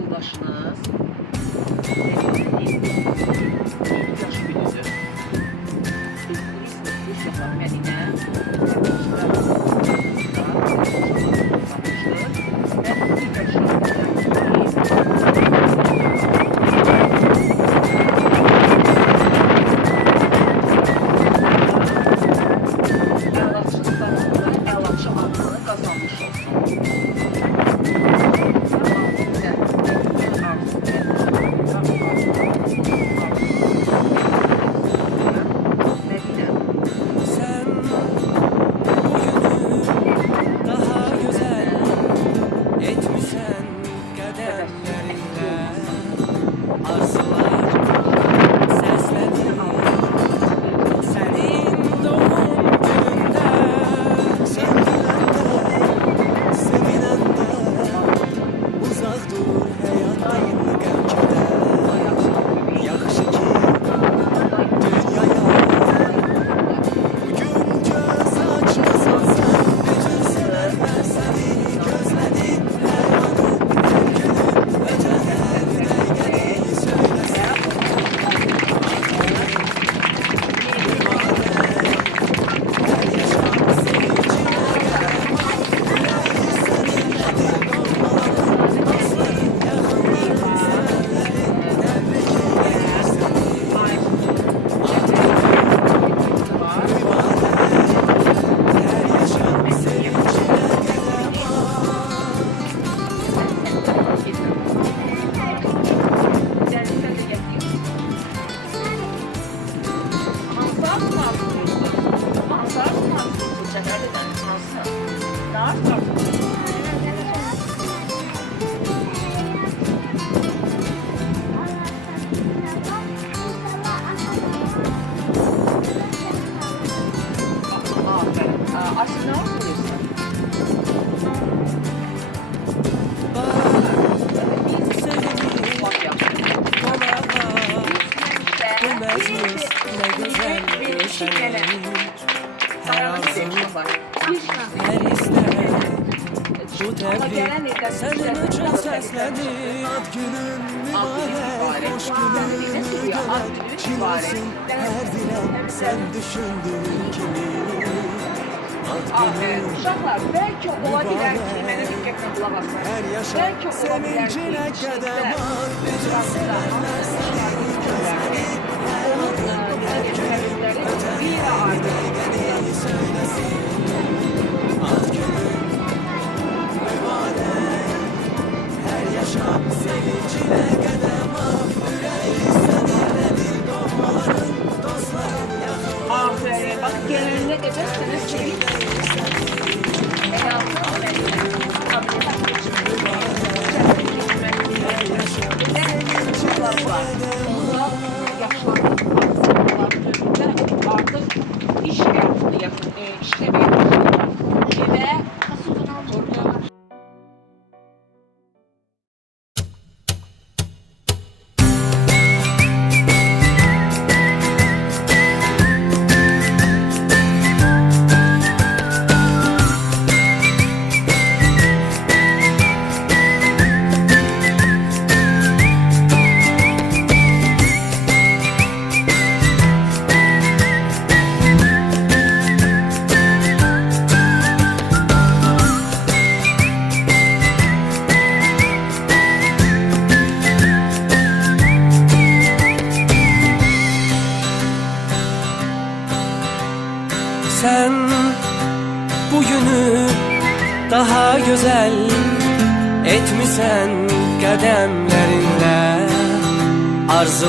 yoldaşınız 7 yaş günüdür. Yaşar Mədinə Əlaçı adını qazanmış olsun. Bu tebrik senin için seslenir. Ad günün mübarek, hoş günün mübarek. Çilesin her dilen sen düşündüğün kimi. Aferin uşaqlar, bəlkə ola bilər ki, mənə diqqətlə qulaq asın. Bəlkə ola bilər ki, içində bütün sevənlər səni gözlədir. Onun tərifləri bir ayrı söyləsin. Ad günün mübarek, her yaşam sevincine qədəm at. Ürəyi sənələdir doğmaların, dostların yaxın. Aferin, bak gələndə edərsiniz ki, həyatın artık iş yapmaya işlemeye başladılar ve sen bugünü daha güzel etmişsen kademlerinle arzu.